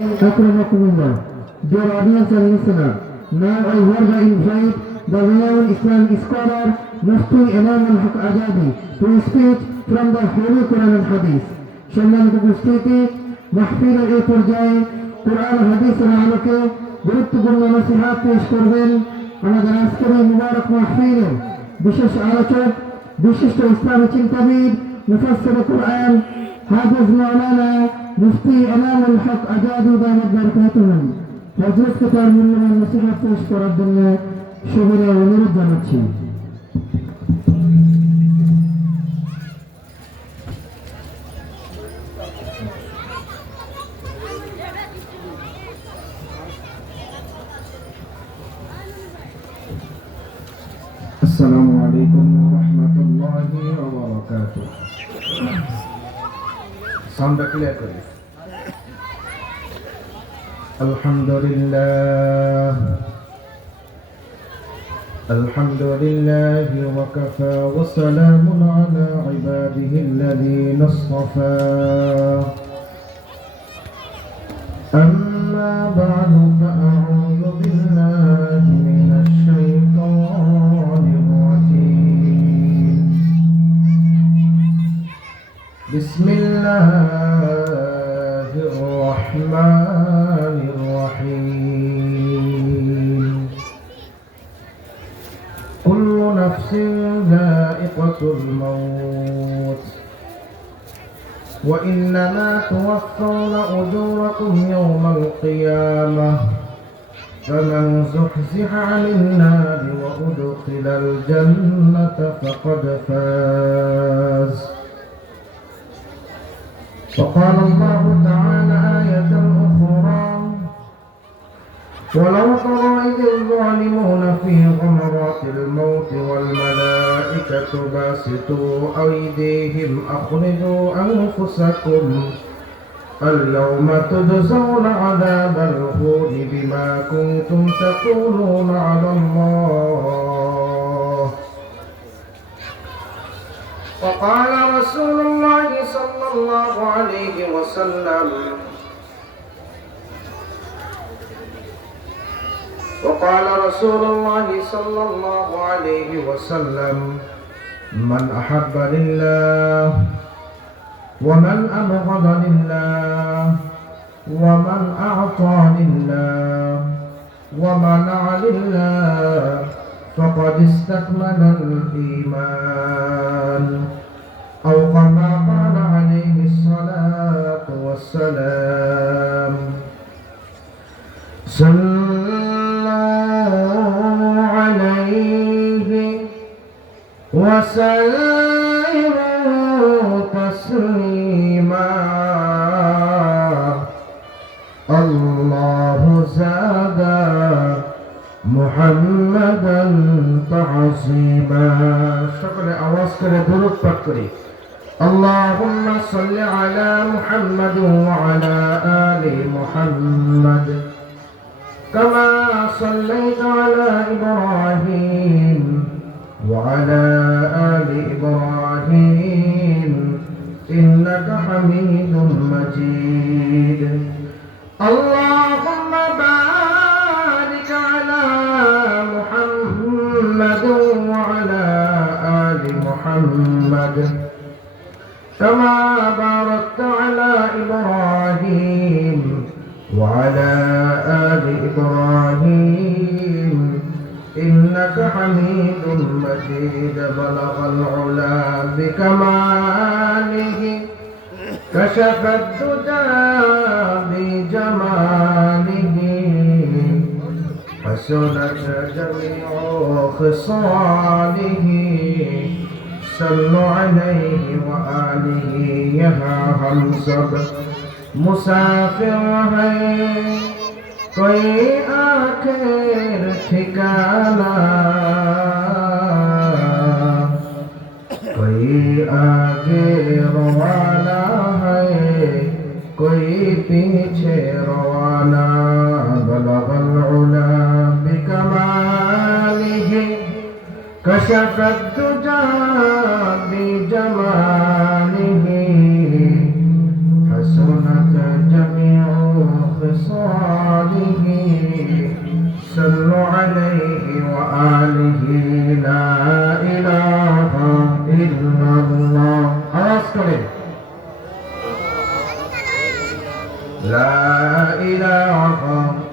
Akramakumullah, dear audience and listener, now I hereby invite the renowned Islamic scholar Mufti Imam al-Haq Ajadi to speak from the Holy Quran and Hadith. সম্মানিত উপস্থিতি, মাহফিলের এই পর্যায়ে কোরআন হাদিসের আলোকে গুরুত্বপূর্ণ নসিহত পেশ করবেন আমাদের আজকের এই মুবারক মাহফিলে বিশেষ আলোচক, বিশিষ্ট ইসলামী চিন্তাবিদ, মুফাসসির কোরআন হাফেজ মাওলানা মুফতি ইমাম আল-হক আজাদি দামাত বারাকাতুহু হযরতকে তার মূল্যবান নসিহত পেশ করার জন্য সবিনয় অনুরোধ জানাচ্ছি। السلام عليكم ورحمة الله وبركاته. Sound clear kori. الحمد لله وكفى وسلام على عباده الذين اصطفى. أما بعد فأعوذ بالله من الشيطان الرجيم. بسم الله الرحمن الرحيم. كل نفس ذائقة الموت وإنما توفون أجوركم يوم القيامة فمن زحزح عن النار وأدخل الجنة فقد فاز. وقال الله تعالى آية أخرى ولو ترى إذ الظالمون في غمرات الموت والملائكة باسطوا أيديهم أخرجوا أنفسكم اليوم تجزون عذاب الهون بما كنتم تقولون على الله. وقال رسول الله صلى الله عليه وسلم وقال رسول الله صلى الله عليه وسلم من أحب لله ومن أبغض لله ومن أعطى لله ومنع لله فقد استكمل الإيمان أو كما قال عليه الصلاة والسلام. عليه وسلموا تسليما. الله زاد محمدا تعظيما. شكر আওয়াজ করে দরুদ পাঠ করি। اللهم صل على محمد وعلى آل محمد كما صليت على إبراهيم وعلى آل إبراهيم إنك حميد مجيد. اللهم بارك على محمد وعلى آل محمد كما باركت على إبراهيم وعلى آل إبراهيم إنك حميد مجيد. بلغ العلا بكماله كشف الدجى بجماله حسنت جميع خصاله. صلوا عليه وآله. यहाँ हम सब मुसाफिर हैं, कोई आखिर ठिकाना, कोई आगे रवाना है, कोई पीछे रवाना. बलगल उला बिकमालिही कशफ الدجى بجماله حسنت جميع وخصاله صلوا عليه وآله لا إله إلا الله আওয়াজ করে لا إله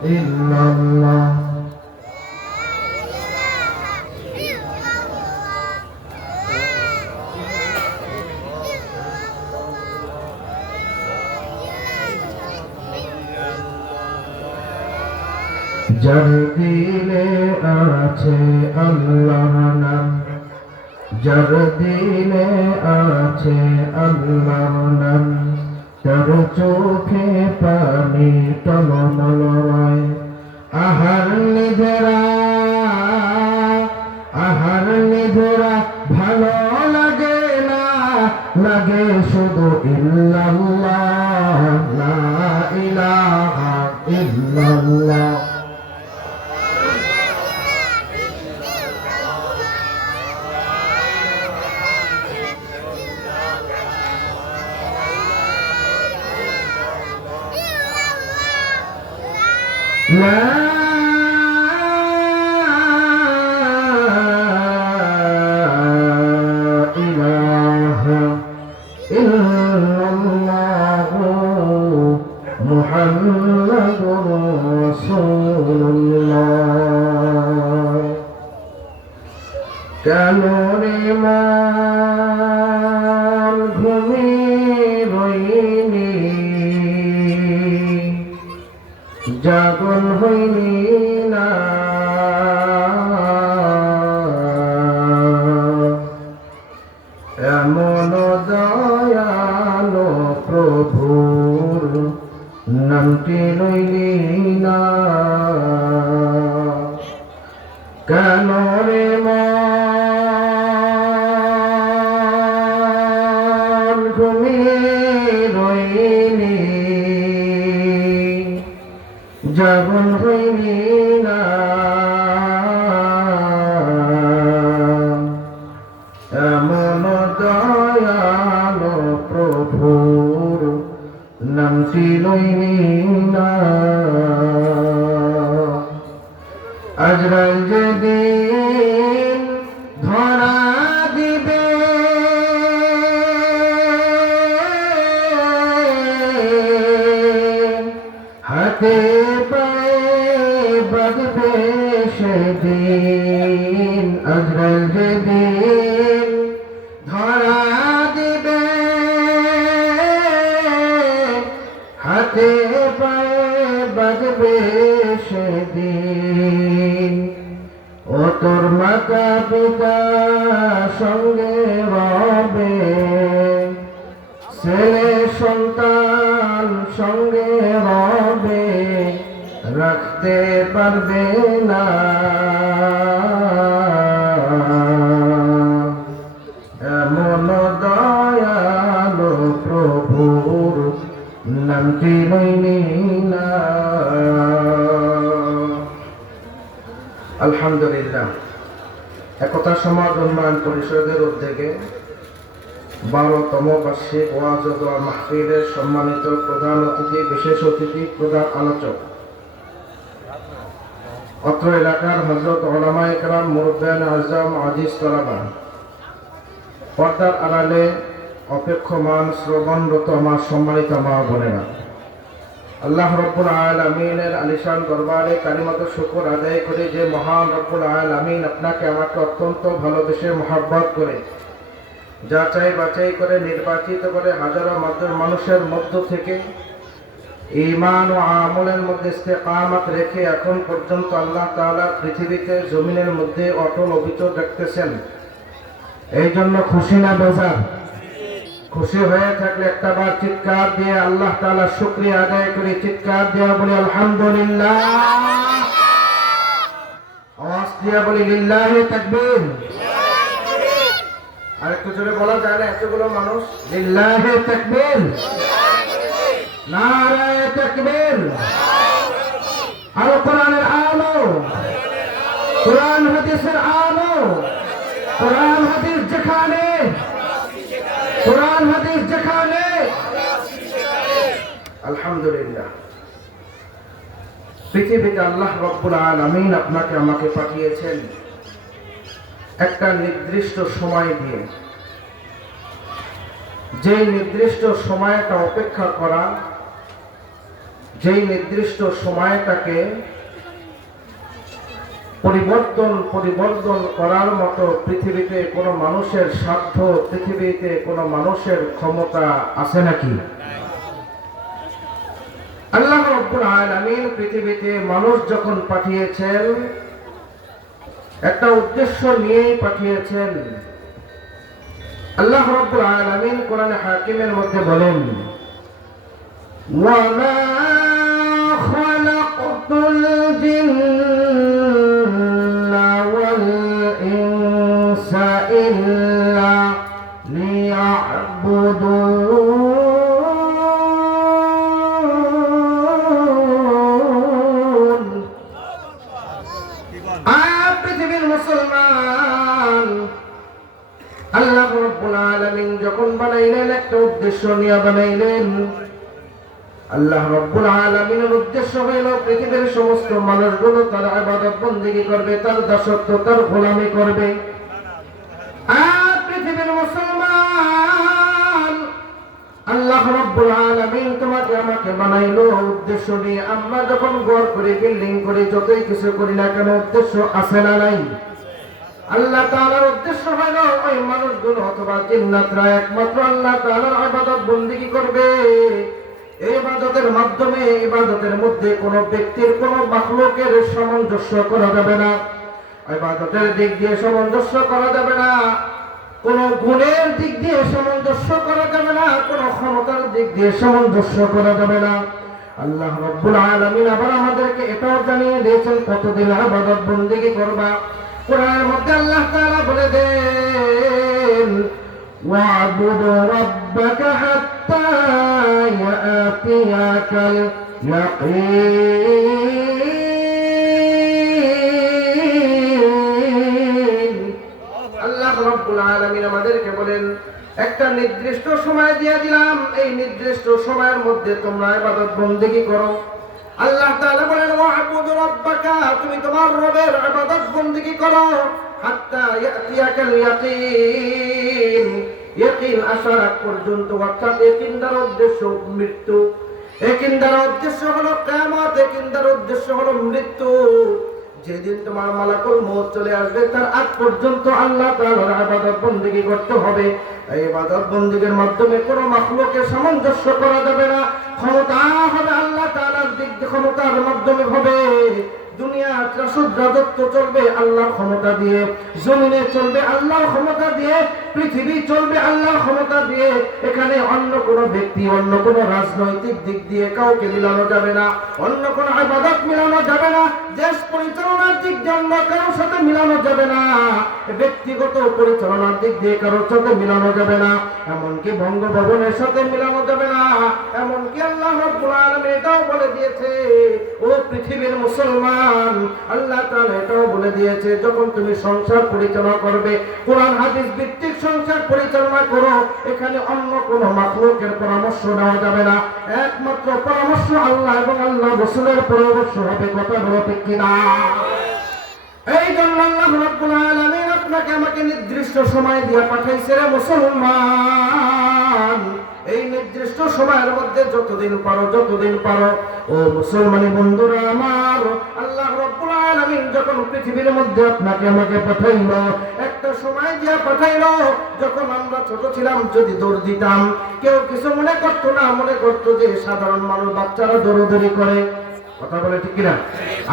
إلا الله যার দিলে আছে আল্লাহর নাম যার দিলে আছে আল্লাহর নাম তার চোখে পানি টলমল হয় আহার নিধরা ভালো লাগে না লাগে শুধু ইল্লাল্লাহ লা ইলাহা ইল্লাল্লাহ لا إله إلا الله محمد رسول الله كانوا মান ঘুমিয়ে রইনি জাগন হইনি না এমন দয়ালো প্রভুর নামটি লইলি না কেন রে মন ঘুমিয়ে রইলি জাগন হইনি না এমন দয়ালো প্রভুর নামটি লইনি না আজরাইল যেদিন ধরা দিবে হাতে বাঁধবে সেদিন আজরাইল যেদিন ধরা দিবে হাতে পায়ে বাঁধবে সেদিন ও তোর মাতা পিতা সঙ্গে রবে ছেলে সন্তান সঙ্গে রবে রাখতে পারবে না এমন দয়ালো প্রভুর নামটি লইনি না আলহামদুলিল্লাহ একতা সমাজ উন্নয়ন পরিষদের উদ্যোগে 12তম বার্ষিক ওয়াজ ও দোয়া মাহফিলের সম্মানিত প্রধান অতিথি বিশেষ অতিথি প্রধান আলোচক অত্র এলাকার হযরত উলামায়ে কেরাম মুরব্বিয়ান আযম আজিজ তালাবা পর্দার আড়ালে অপেক্ষমান শ্রবণরত আমার সম্মানিত মা বোনেরা আল্লাহ রব্বুল আলামিনের আলিশান দরবারে কালিমাত শুকর আদায় করে যে মহান রব্বুল আলামিন আপনাকে আমাকে অত্যন্ত ভালোবেসে মহব্বত করে যাচাই বাছাই করে নির্বাচিত করে হাজারো মানুষের মধ্য থেকে ঈমান ও আমলের মধ্যে ইস্তেকামত রেখে এখন পর্যন্ত আল্লাহ তাআলা পৃথিবীতে জমিনের মধ্যে অটল অবিচল রাখতেছেন এই জন্য খুশি না বেজার খুশি হয়ে থাকলে একটা বার চিৎকার দিয়ে আল্লাহ তাআলা শুকরিয়া আদায় করে চিৎকার দিয়ে বলি আলহামদুলিল্লাহ আওয়াজ দিয়ে বলি লিল্লাহি তাকবীর আর একটু জোরে বলা যায় না এতগুলো মানুষ লিল্লাহি তাকবীর নারায়ে তাকবীর আল কোরআনের আলো কোরআন হাদিসের আলো কোরআন হাদিস যেখানে আলহামদুলিল্লাহ পৃথিবীতে আল্লাহ রাব্বুল আলামিন আপনাকে আমাকে পাঠিয়েছেন একটা নির্দিষ্ট সময় দিয়ে। যে নির্দিষ্ট সময়টা অপেক্ষা করা, যেই নির্দিষ্ট সময়টাকে পরিবর্তন করার মতো পৃথিবীতে কোনো মানুষের সাধ্য, পৃথিবীতে কোনো মানুষের ক্ষমতা আছে নাকি? আল্লাহ রাব্বুল আলামিন পৃথিবীতে মানুষ যখন পাঠিয়েছেন একটা উদ্দেশ্য নিয়েই পাঠিয়েছেন। আল্লাহ রাব্বুল আলামিন কোরআনে হাকিমের মধ্যে বলেন, ওয়ামা খালাকতুল জিন্না ওয়াল ইনসা ইল্লা লিয়াবুদুন। পৃথিবীর মুসলমান, আল্লাহ রাব্বুল আলামিন যখন বানাইলেন একটা উদ্দেশ্য নিয়ে বানাইলেন। আল্লাহ রাব্বুল আলামিনের উদ্দেশ্য হইল পৃথিবীর সমস্ত মানুষগুলো তার ইবাদত বندگی করবে, তার দাসত্ব, তার গোলামি করবে। আর পৃথিবীর মুসলমান, আল্লাহ রাব্বুল আলামিন তোমাকে আমাকে বানাইলো উদ্দেশ্য নিয়ে। আমরা যখন ঘর করি, বিল্ডিং করি, যতই কিছু করি না কেন উদ্দেশ্য আছে না নাই? আল্লাহ তাআলার উদ্দেশ্য হল ওই মানুষগুলো অথবা জিন্নাতরা একমাত্র আল্লাহ তাআলার ইবাদত বندگی করবে। এই ইবাদতের মাধ্যমে, ইবাদতের মধ্যে কোনো ব্যক্তির, কোনো মাখলুকের সামঞ্জস্য করা যাবে না। ইবাদতের দিক দিয়ে সামঞ্জস্য করা যাবে না, কোনো গুণের দিক দিয়ে সামঞ্জস্য করা যাবে না, কোনো ক্ষমতার দিক দিয়ে সামঞ্জস্য করা যাবে না। আল্লাহ রাব্বুল আলামিন আবার আমাদেরকে এটাও জানিয়ে দিয়েছেন কতদিন ইবাদত বندگی করবা। কোরআনের মধ্যে আল্লাহ তাআলা বলে দেন, ওয়া'বুদ রাব্বাকা হাত্তা ইয়াতিয়াকাল ইয়াকিন। আল্লাহ রাব্বুল আলামিন আমাদেরকে বলেন একটা নির্দিষ্ট সময় দিয়ে দিলাম, এই নির্দিষ্ট সময়ের মধ্যে তোমরা ইবাদত বندگی করো। আল্লাহ তাআলা বলেন, ওয়া'বুদ রাব্বাকা, তুমি তোমার রবের ইবাদত বندگی করো, হাত্তা ইয়াতিয়াকাল ইয়াকিন, ইয়াকিন আসার আগ পর্যন্ত। অর্থাৎ ইয়াকিন দ্বারা উদ্দেশ্য মৃত্যু, ইয়াকিন দ্বারা উদ্দেশ্য হলো কিয়ামত, ইয়াকিন দ্বারা উদ্দেশ্য হলো মৃত্যু। যেদিন তোমার মালাকুল মউত চলে আসবে তার আগ পর্যন্ত আল্লাহ তাআলার ইবাদত বندگی করতে হবে। এই ইবাদত বندگির মাধ্যমে কোনো মাখলুকের সামঞ্জস্য করা যাবে না। ক্ষমতা হবে আল্লাহ তাআলার দিক দিয়ে, ক্ষমতার মাধ্যমে হবে। দুনিয়ার রাজত্ব চলবে আল্লাহর ক্ষমতা দিয়ে, জমিনে চলবে আল্লাহর ক্ষমতা দিয়ে, পৃথিবী চলবে আল্লাহর ক্ষমতা দিয়ে। এখানে অন্য কোনো ব্যক্তি, অন্য কোনো রাজনৈতিক দিক দিয়ে কাউকে মিলানো যাবে না, অন্য কোনো ইবাদত মিলানো যাবে না, দেশ পরিচালনার দিক দিয়ে অন্য কারোর সাথে মিলানো যাবে না, ব্যক্তিগত পরিচালনার দিক দিয়ে কারোর সাথে মিলানো যাবে না, এমনকি বঙ্গভবনের সাথে মিলানো যাবে না। এমনকি আল্লাহ রাব্বুল আলামিন এটাও বলে দিয়েছে, ও পৃথিবীর মুসলমান, আল্লাহ তাআলা এটাও বলে দিয়েছে যখন তুমি সংসার পরিচালনা করবে, কোরআন হাদিস ভিত্তিক সংসার পরিচালনা করো, এখানে অন্য কোনো মাখলুকের পরামর্শ নেওয়া যাবে না, একমাত্র পরামর্শ আল্লাহ এবং আল্লাহ রাসূলের পরামর্শ হবে। কথা বলো ঠিক কিনা? এই জন্য আল্লাহ রাব্বুল আলামিন আপনাকে আমাকে নির্দিষ্ট সময় দিয়ে পাঠাইছে রে মুসলমান। এই নির্দিষ্ট সময়ের মধ্যে যতদিন পারো ও মুসলমানি বন্ধুরা আমার, আল্লাহ রাব্বুল আলামিন যখন পৃথিবীর মধ্যে আপনাকে আমাকে পাঠাইলো, একটা সময় দিয়ে পাঠাইলো যখন আমরা ছোট ছিলাম, যদি দৌড় দিতাম কেউ কিছু মনে করতো না, মনে করতো যে সাধারণ মানুষ, বাচ্চারা দৌড়াদৌড়ি করে। কথা বলে ঠিক কিনা?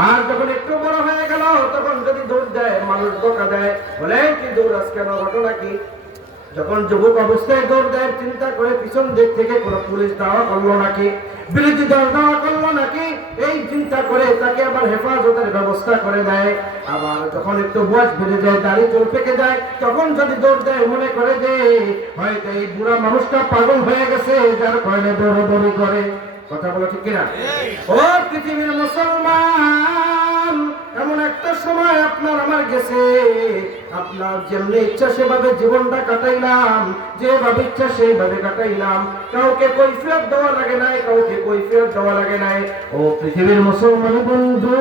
আর যখন একটু বড় হয়ে গেল তখন যদি দৌড় দেয় মানুষ বকা দেয়, বলে কি দৌড়াস কেন, ঘটনা কি? যখন যুবক অবস্থায় দৌড় দেয় চিন্তা করে পিছন দিক থেকে কোনো পুলিশ দাওয়া করলো নাকি, বিরোধী দল দাওয়া করলো নাকি, এই চিন্তা করে তাকে আবার হেফাজতের ব্যবস্থা করে দেয়। আবার যখন একটু বয়স বেড়ে যায়, দাড়ি চুল পেকে যায়, তখন যদি দৌড় দেয় মনে করে যে হয়তো এই বুড়া মানুষটা পাগল হয়ে গেছে, যার কারণে দৌড়াদৌড়ি করে। কথা বলো ঠিক কিনা? ও পৃথিবীর মুসলমান, এমন একটা সময় আপনার আমার গেছে, আপনার যেমনি ইচ্ছা সেভাবে জীবনটা কাটাইলাম, যেভাবে ইচ্ছা সেইভাবে কাটাইলাম, কাউকে কৈফিয়ত দেওয়া লাগে নাই, কাউকে কৈফিয়ত দেওয়া লাগে নাই। ও পৃথিবীর মুসলমান বন্ধু,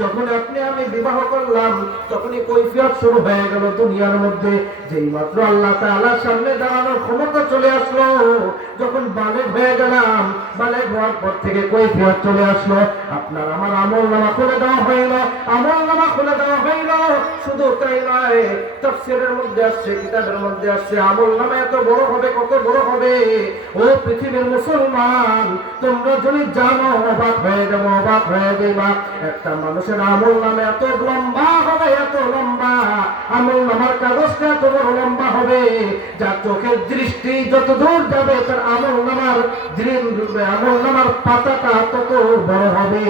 যখন আপনি আমি বিবাহ করলাম তখনই কৈফিয়ত শুরু হয়ে গেল দুনিয়ার মধ্যে। যেই মাত্র আল্লাহ তাআলার সামনে দাঁড়ানোর ক্ষমতা চলে আসলো, যখন বালেগ হয়ে গেলাম, বালেগ হওয়ার পর থেকে কৈফিয়ত চলে আসলো। আপনার আমার আমলনামা খুলে দেওয়া হইল, আমলনামা খুলে দেওয়া হইল। শুধু তাই নয়, তাফসীরের মধ্যে আসছে, কিতাবের মধ্যে আসছে, আমলনামা এত বড় হবে, কত বড় হবে। ও পৃথিবীর মুসলমান, তোমরা যদি জানো অবাক হয়ে যাবো, অবাক হয়ে যাইবা। একটা মানুষের আমলনামা এত লম্বা হবে, এত লম্বা, আমলনামার কাগজটা এত বড় লম্বা হবে, যার চোখের দৃষ্টি যত দূর যাবে তার আমলনামার পাতাটা তত বড় হবে।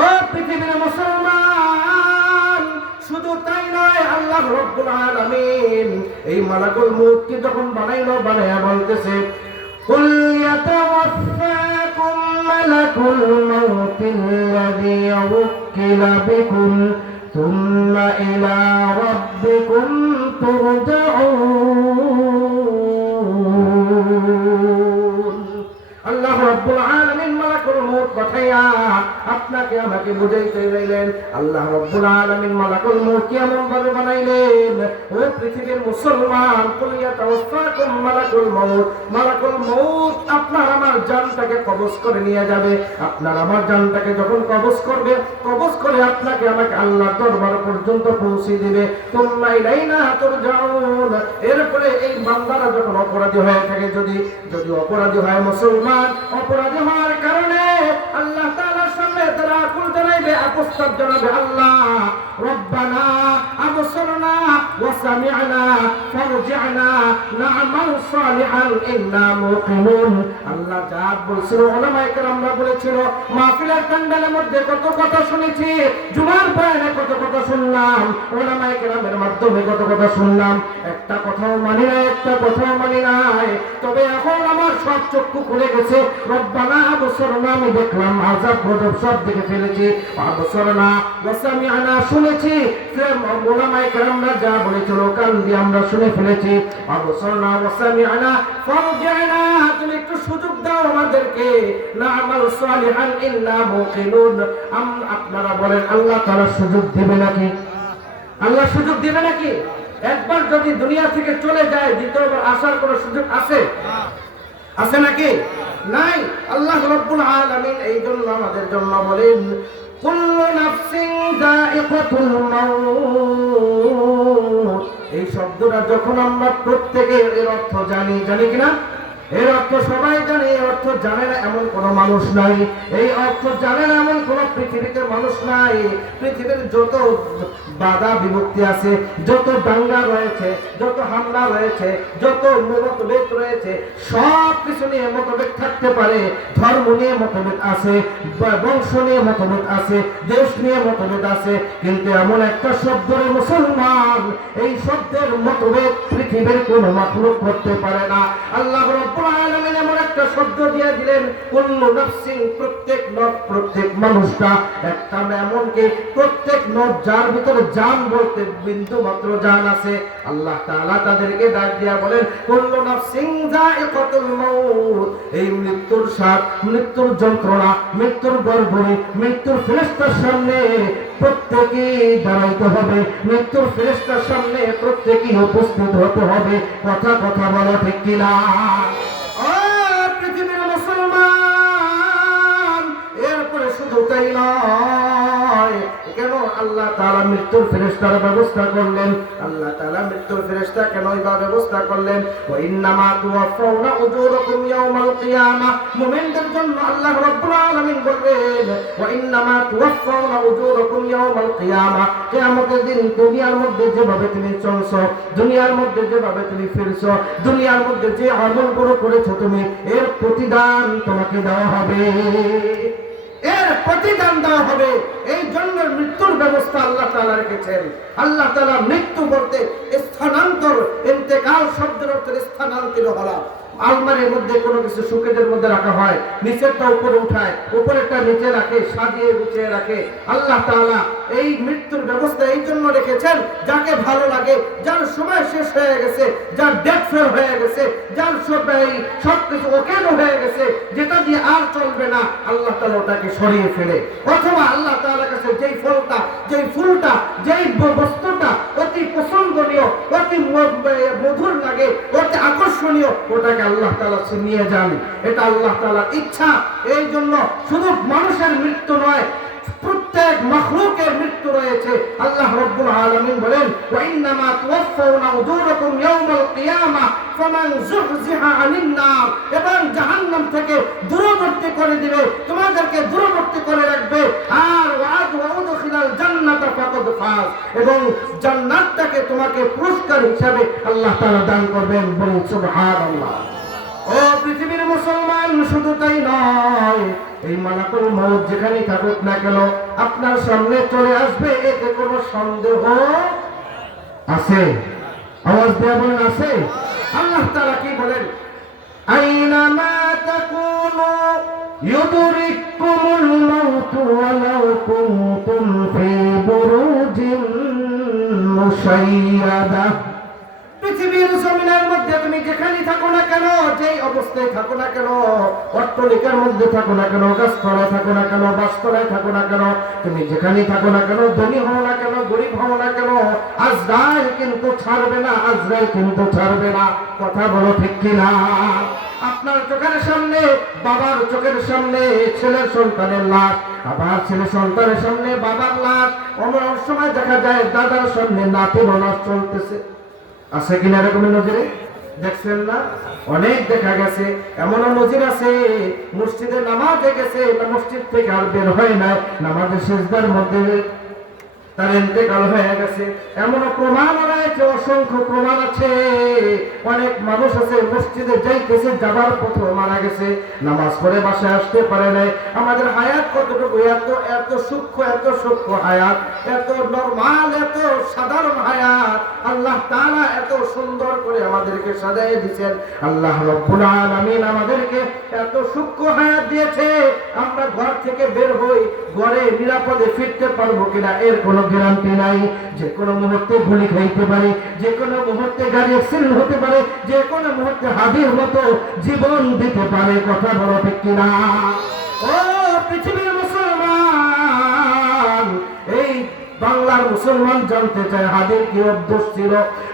ও পৃথিবীর মুসলমান, শুধু তাই নয়, আল্লাহ রাব্বুল আলামিন এই মালাকুল মউতকে যখন বানাইলো, বানায়া বলতেছে, কুল ইয়াতাওয়াফাকুম মালাকুল মাউতিল্লাযী ওয়াক্কিলা বিকুম সুম্মা ইলা রাব্বিকুম তুরজাউন। আল্লাহ রাব্বুল আলামিন মালাকুল মউত পাঠাইয়া আপনাকে আমাকে বুঝাইতে চাইলেন। আল্লাহ রাব্বুল আলামিন মালাকুল মউত কেমন ভাবে বানাইলেন? ও পৃথিবীর মুসলমান, কুল ইয়াতাওয়াফাকুম মালাকুল মউত, মালাকুল মউত আপনার আমার জানটাকে কবজ করে নিয়ে যাবে। আপনার আমার জানটাকে যখন কবজ করবে, কবজ করে আপনাকে আমাকে আল্লাহর দরবার পর্যন্ত পৌঁছে দিবে। তুম্মা ইলাইনা তুরজাউন। এরপরে এই বান্দারা যখন অপরাধী হয়ে থাকে, যদি অপরাধী হয় মুসলমান, অপরাধী হওয়ার কারণে আল্লাহ তাআলার সামনে তারা আকুল জানাইবে, আকুস্তাব জানাবে, আল্লাহ রব্বানা আবসারনা ওয়া সামি'না ফারজি'না না'মাল সালিহান ইন্না মুকিনুন। আল্লাহ যা বলছিল, উলামায়ে কেরামরা বলেছিল, মাহফিলের প্যান্ডেলের মধ্যে কত কথা শুনেছি, জুমার বয়ানে কত কথা শুনলাম, উলামায়ে কেরামের মাধ্যমে কত কথা শুনলাম, একটা কথাও মানি নাই, একটা কথাও মানি নাই। তবে এখন আমার সব চক্ষু খুলে গেছে। রব্বানা আবসারনা, আমি দেখলাম, আযাব গজব সব দেখে ফেলেছি। আবসারনা ওয়া সামি'না, শুনেছি, উলামায়ে কেরামরা যা বলেছিল কান দিয়ে আমরা শুনে ফেলেছি। আবসারনা ওয়া সামি'না ফারজি'না, তুমি একটু সুযোগ দাও আমাদেরকে, না'মাল সালিহান ইন্না মুকিনুন। আপনারা বলেন আল্লাহ তাআলা সুযোগ দিবে নাকি? আল্লাহ সুযোগ দিবে নাকি? একবার যদি দুনিয়া থেকে চলে যায়, দ্বিতীয়বার আসার কোনো সুযোগ আছে? আছে নাকি? নাই। আল্লাহ রাব্বুল আলামিন এই জন্য আমাদের জন্য বলেন, কুল্লু নাফসিন যায়িকাতুল মাউত। এই শব্দটা যখন আমরা প্রত্যেকে এর অর্থ জানি কিনা? এর অর্থ সবাই জানে। এই অর্থ জানে না এমন কোন মানুষ নাই, এই অর্থ জানে না এমন কোন পৃথিবীতে মানুষ নাই। পৃথিবীর যত বাধা বিভক্তি আছে, যত দাঙ্গা রয়েছে, যত হামলা রয়েছে, যত মতভেদ রয়েছে, সব কিছু নিয়ে মতভেদ থাকতে পারে। ধর্ম নিয়ে মতভেদ আছে, বংশ নিয়ে মতভেদ আছে, দেশ নিয়ে মতভেদ আছে, কিন্তু এমন একটা শব্দ মুসলমান, এই শব্দের মতভেদ পৃথিবীর কোন মাখলুক করতে পারে না। আল্লাহ রাব্বুল আলামিন এমন একটা শব্দ দিয়ে দিলেন, কুল্লু নাফসিন, প্রত্যেক নফস, প্রত্যেক মানুষটা একটা, এমনকি প্রত্যেক নফস যার ভিতরে জান বলতে বিন্দু মাত্র জান আছে, আল্লাহ তাআলা তাদেরকে ডাক দিয়া বলেন, কুল্লু নাফসিন যায়িকাতুল মাউত। এই মৃত্যুর স্বাদ, মৃত্যুর যন্ত্রণা, মৃত্যুর গর্ভে, মৃত্যুর ফেরেশতার সামনে প্রত্যেকেই দাঁড়াইতে হবে, মৃত্যুর ফেরেশতার সামনে প্রত্যেকেই উপস্থিত হতে হবে। কথা বলো ঠিক কিনা? পৃথিবীর মুসলমান, এরপরে শুধু তাই নয়, কেন আল্লাহ তাআলা মৃত্যুর ফেরেশতার ব্যবস্থা করলেন? আল্লাহ তাআলা মৃত্যুর ফেরেশতা কেন বা ব্যবস্থা করলেন? ওয়া ইন্নামা তুওয়াফাউনা উজুরাকুম ইয়াওমাল কিয়ামাহ। মুমিনদের জন্য আল্লাহ রাব্বুল আলামিন বলবেন, ওয়া ইন্নামা তুওয়াফাউনা উজুরাকুম ইয়াওমাল কিয়ামাহ। কিয়ামতের দিন দুনিয়ার মধ্যে যেভাবে তুমি চলছো, দুনিয়ার মধ্যে যেভাবে তুমি ফিরছো, দুনিয়ার মধ্যে যে আমলগুলো করেছো তুমি, এর প্রতিদান তোমাকে দেওয়া হবে, এর প্রতিদান দেওয়া হবে। এই জন্য মৃত্যুর ব্যবস্থা আল্লাহ তাআলা রেখেছেন। আল্লাহ তাআলা মৃত্যু বলতে স্থানান্তর, ইন্তেকাল শব্দের অর্থ স্থানান্তরিত হওয়া, আলমারির মধ্যে কোনো কিছু শোকেজের মধ্যে রাখা হয়, নিচেরটা উপরে উঠায়, উপরেরটা নিচে রাখে, সাজিয়ে গুছিয়ে রাখে। আল্লাহ তাআলা এই মৃত্যুর ব্যবস্থা এই জন্য রেখেছেন, যাকে ভালো লাগে, যার সময় শেষ হয়ে গেছে, যার ডেট ফেল হয়ে গেছে, যার সবকিছু ওকেন হয়ে গেছে, যেটা দিয়ে আর চলবে না, আল্লাহ তাআলা ওটাকে সরিয়ে ফেলে। অথবা আল্লাহ তাআলার কাছে যেই ফলটা, যেই ফুলটা, যেই বস্তুটা অতি পছন্দনীয়, অতি মধুর লাগে, অতি আকর্ষণীয়, ওটাকে আল্লাহ তাআলা নিয়ে যান। এটা আল্লাহ তাআলার ইচ্ছা। এই জন্য শুধু মানুষের মৃত্যু নয়, প্রত্যেক মাখলুকের মৃত্যু রয়েছে। আল্লাহ রাব্বুল আলামিন বলেন, ওয়া ইন্নামা তুওয়াফাউনা উজুরাকুম ইয়াওমাল কিয়ামাহ ফামান যুহজিহা আনিন নার, এবং জাহান্নাম থেকে দূরবর্তী করে দিবে, তোমাদেরকে দূরবর্তী করে রাখবে। আর ওয়াদ ওয়া উদখিলাল জান্নাতা ফাকাদ ফাজ, এবং জান্নাতটাকে তোমাকে পুরস্কার হিসাবে আল্লাহ তাআলা দান করবেন। বলুন সুবহানাল্লাহ। ও পৃথিবীর মুসলমান, শুধু তাই নয়, এই মালাকুল মউত যেখানেই থাকুক না কেন আপনার সামনে চলে আসবে, এতে কোনো সন্দেহ আছে? আওয়াজ দিয়ে বলেন, আছে? আল্লাহ তাআলা কি বলেন? আইনামা তাকুনু ইউদরিকুমুল মাউত ওয়ালাউ কুনতুম ফি বুরুজিন মুশাইয়াদা। পৃথিবীর জমিনের মধ্যে তুমি যেখানেই থাকো না কেন, যেই অবস্থায় থাকো না কেন, অট্টালিকার মধ্যে থাকো না কেন, গাছতলায় থাকো না কেন, বাসতলায় থাকো না কেন, তুমি যেখানেই থাকো না কেন, ধনী হও না কেন, গরিব হও না কেন, আজরাইল কিন্তু ছাড়বে না, আজরাইল কিন্তু ছাড়বে না। কথা বলো ঠিক কিনা? আপনার চোখের সামনে, বাবার চোখের সামনে ছেলের সন্তানের লাশ, আবার ছেলে সন্তানের সামনে বাবার লাশ, অনেক সময় দেখা যায় দাদার সামনে নাতির লাশ চলতেছে। আছে কিনা এরকম নজিরে? দেখছেন না? অনেক দেখা গেছে। এমনও নজির আছে, মসজিদে নামাজে গেছে, মসজিদ থেকে আর বের হয় না, নামাজের সিজদার মধ্যে তার ইন্তেকাল হয়ে গেছে। এমনও প্রমাণ রয়েছে, অসংখ্য প্রমাণ আছে। অনেক মানুষ আছে মসজিদে যাইতেছে, যাবার পথে মারা গেছে, নামাজ পড়ে বাসায় আসতে পারে নাই। আমাদের হায়াত কতটুকু, এত সূক্ষ্ম, এত সূক্ষ্ম হায়াত, এত নরমাল, এত সাধারণ হায়াত আল্লাহ তাআলা এত সুন্দর করে আমাদেরকে সাজায় দিয়েছেন। আল্লাহ রাব্বুল আলামিন আমাদেরকে এত সূক্ষ্ম হায়াত দিয়েছে, আমরা ঘর থেকে বের হই, ঘরে নিরাপদে ফিরতে পারবো কিনা এর কোনো গ্যারান্টি নাই। যে কোনো মুহূর্তে গুলি খাইতে পারে, যে কোনো মুহূর্তে গাড়ি অ্যাক্সিডেন্ট হতে পারে, যে কোনো মুহূর্তে হাদির মতো জীবন দিতে পারে। কথা বলো ঠিক কিনা? ও পৃথিবীর মুসলমান, এই বাংলার মুসলমান জানতে চায় হাদির কি অভ্যাস ছিল,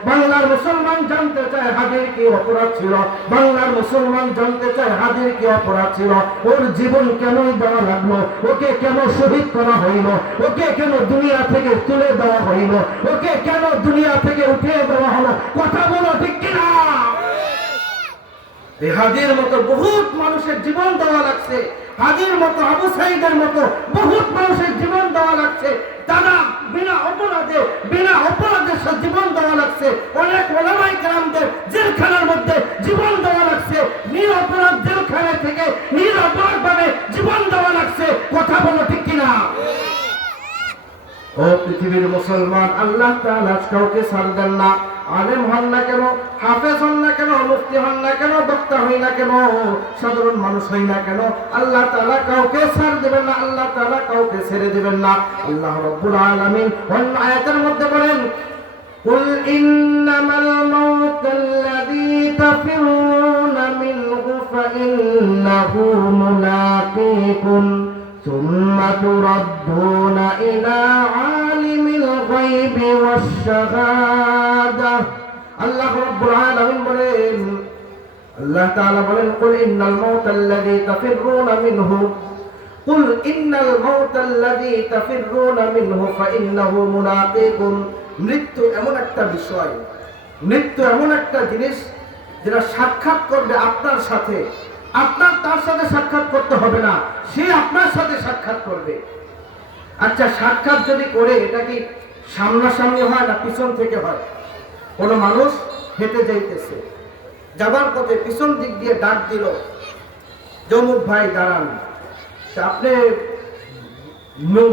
বাংলার মুসলমান জানতে চায় হাদির কি অপরাধ ছিল, বাংলার মুসলমান জানতে চায় হাদির কি অপরাধ ছিল, ওর জীবন কেন দেওয়া লাগলো, ওকে কেন শহীদ করা হইল, ওকে কেন দুনিয়া থেকে তুলে দেওয়া হইল, ওকে কেন দুনিয়া থেকে উঠিয়ে দেওয়া হলো। কথা বলো ঠিক কিনা? এই হাদির মতো বহুত মানুষের জীবন দেওয়া লাগছে, হাদির মতো, আবু সাঈদের মতো বহুত মানুষের জীবন দেওয়া লাগছে, দাদা বিনা অপরাধে জীবন দেওয়া লাগছে, অনেক ওলামায়ে কেরামদের জেলখানার মধ্যে জীবন দেওয়া লাগছে, নিরপরাধ জেলখানা থেকে নিরপরাধ ভাবে জীবন দেওয়া লাগছে। কথা বলো ঠিক কিনা? ও পৃথিবীর মুসলমান, আল্লাহ তাআলা কাউকে ছাড় দেন না। আলেম হন না কেন, হাফেজ হন না কেন, মুফতি হন না কেন, বক্তা হই না কেন, সাধারণ মানুষ হই না কেন, আল্লাহ তাআলা কাউকে ছাড় দেবেন না, আল্লাহ তাআলা কাউকে ছেড়ে দেবেন না। আল্লাহ রাব্বুল আলামিন অন্য আয়াতের মধ্যে বলেন, কুল ইন্নামাল মাউতাল্লাযী তাফিরুনা মিনহু ফাইন্নাহু মুলাকীকুম সুম্মা তুরাদ্দুনা ইলা আলিমিল গায়বি ওয়াশ শাহাদা। আল্লাহ রাব্বুল আলামিন বলেন, আল্লাহ তাআলা বলেন, কুল ইন্নাল মাউতাল্লাযী তাফিরুনা মিনহু, কুল ইন্নাল মাউতাল্লাযী তাফিরুনা মিনহু ফাইন্নাহু মুলাকীকুম। মৃত্যু এমন একটা বিষয়, মৃত্যু এমন একটা জিনিস যেটা সাক্ষাৎ করবে আপনার সাথে, আপনার তার সাথে সাক্ষাৎ করতে হবে না, সে আপনার সাথে সাক্ষাৎ করবে। আচ্ছা, সাক্ষাৎ যদি করে, এটা কি সামনাসামনি হয় না পিছন থেকে হয়? কোন মানুষ হেঁটে যাইতেছে, যাবার পথে পিছন দিক দিয়ে ডাক দিল, জমুক ভাই দাঁড়ান, আপনি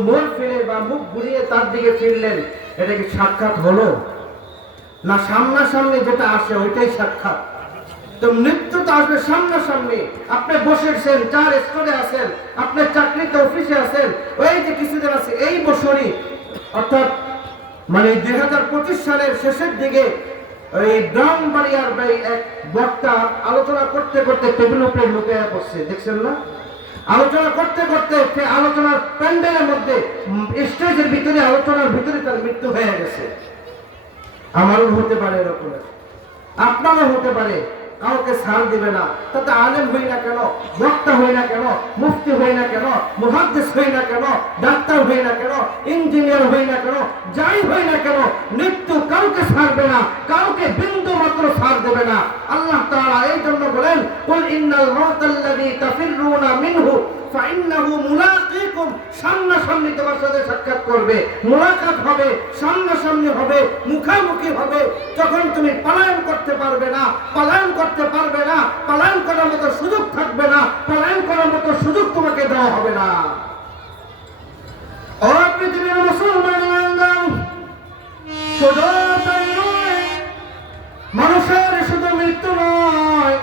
মোড় ফিরে বা মুখ ঘুরিয়ে তার দিকে ফিরলেন, এটা কি সাক্ষাৎ হলো? না সামনাসামনি যেটা আসে ওইটাই সাক্ষাৎ? তো মৃত্যু তো আসবে সামনাসামনি। আপনি বসেছেন, চার স্তরে আছেন, আপনার চাকরিতে অফিসে আছেন, ওই যে কিছুদিন আছে এই বছরই, অর্থাৎ মানে 2025 সালের শেষের দিকে ওই ব্রাহ্মণবাড়িয়ার এক বক্তা আলোচনা করতে করতে টেবিল উপরে লুকিয়ে পড়ছে, দেখছেন না? আলোচনা করতে করতে সে আলোচনার প্যান্ডেলের মধ্যে স্টেজের ভিতরে আলোচনার ভিতরে তার মৃত্যু হয়ে গেছে। আমারও হতে পারে এরকম, আপনারও হতে পারে। কাউকে ছাড় দিবে না, তাতে আলেম হই না কেন, বক্তা হই না কেন, মুফতি হই না কেন, মুহাদ্দিস হই না কেন, ডাক্তার হই না কেন, ইঞ্জিনিয়ার হই না কেন, যাই হই না কেন, মৃত্যু কাউকে ছাড়বে না, কাউকে বিন্দু মাত্র ছাড় দেবে না। আল্লাহ তাআলা এই জন্য বলেন, কুল ইন্নাল মাউতাল্লাযী তাফিররুনা মিনহু ফাইন্নাহু মুলাকীকুম, সামনাসামনি তোমার সাথে সাক্ষাৎ করবে, মুলাকাত হবে, সামনাসামনি হবে, মুখামুখি হবে। যখন তুমি পলায়ন করতে পারবে না, পলায়ন করতে পারবে না, পলায়ন করার মতো সুযোগ থাকবে না, পলায়ন করার মতো সুযোগ তোমাকে দেওয়া হবে না। ও পৃথিবীর মুসলমান, শুধু তাই নয়, মানুষের শুধু মৃত্যু নয়,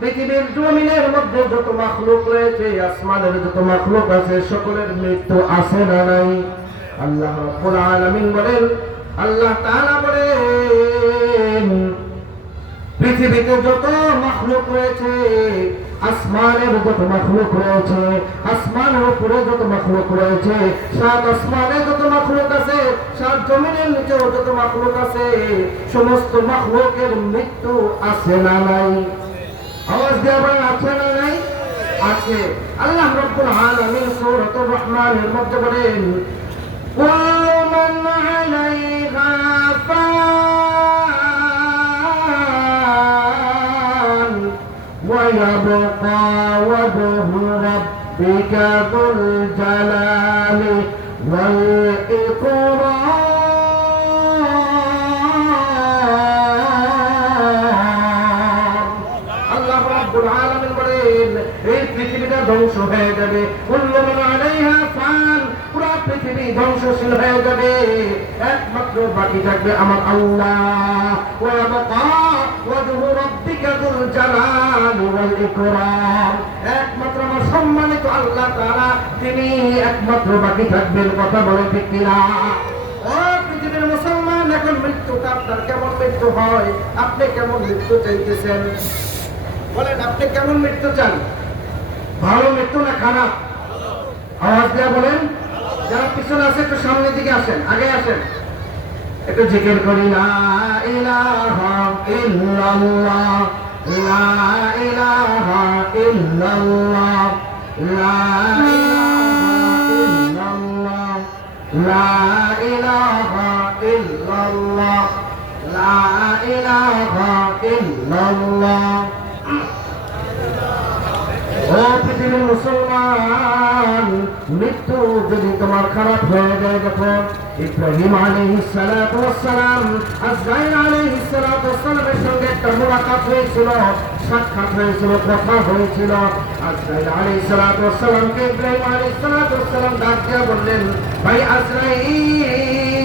পৃথিবীর জমিনের মধ্যে যত মাখলুক রয়েছে, আসমানের যত মাখলুক আছে, সকলের মৃত্যু আছে না নাই? আল্লাহ রাব্বুল আলামিন বলেন, আল্লাহ তাআলা বলেন, পৃথিবীতে যত মাখলুক রয়েছে, আসমানের যত মাখলুক রয়েছে, আসমানের উপরে যত মাখলুক রয়েছে, সাত আসমানে যত মাখলুক আছে, সাত জমিনের নিচেও যত মাখলুক আছে, সমস্ত মাখলুকের মৃত্যু আছে না নাই? আওয়াজ দিয়ে বলেন, আছে না নাই? আছে। আল্লাহ রাব্বুল আলামিন সূরাতুর রহমানের মধ্যে বলেন, কুল্লু মান আলাইহা ফান ওয়া ইয়াবকা ওয়াজহু রাব্বিকা যুল জালালি ওয়াল ইকরাম। এই পৃথিবীটা ধ্বংস হয়ে যাবে, কুল্লু মান আলাইহা ফান, পুরো পৃথিবী ধ্বংসশীল হয়ে যাবে, একমাত্র বাকি থাকবে আমার আল্লাহ। ওয়া ইয়াবকা ওয়াজহু রাব্বিকা যুল জালালি ওয়াল ইকরাম, একমাত্র আমার সম্মানিত আল্লাহ তাআলা, তিনি একমাত্র বাকি থাকবেন। কথা বলে ঠিক কিনা? ও পৃথিবীর মুসলমান, এখন মৃত্যুটা আপনার কেমন মৃত্যু হয়? আপনি কেমন মৃত্যু চাইতেছেন? বলেন, আপনি কেমন মৃত্যু চান? ভালো মৃত্যু না খারাপ? আওয়াজ দিয়ে বলেন। যারা পিছনে আছে একটু সামনের দিকে আসেন, আগে আসেন, একটু জিকির করি, লা ইলাহা ইল্লাল্লাহ, লা ইলাহা ইল্লাল্লাহ, লা ইলাহা ইল্লাল্লাহ, লা ইলাহা ইল্লাল্লাহ। ও পৃথিবীর মুসলমান, মৃত্যু যদি তোমার খারাপ হয়ে যায়, দেখো ইব্রাহিম আলাইহিস সালাতু ওয়াস সালাম আজরাইল আলাইহিস সালাতু ওয়াস সালামের সঙ্গে একটা মুলাকাত হয়েছিল, সাক্ষাৎ হয়েছিল, কথা হয়েছিল। আজরাইল আলাইহিস সালাতু ওয়াস সালামকে ইব্রাহিম আলাইহিস সালাতু ওয়াস সালাম ডাক দিয়ে বললেন, ভাই আজরাইল,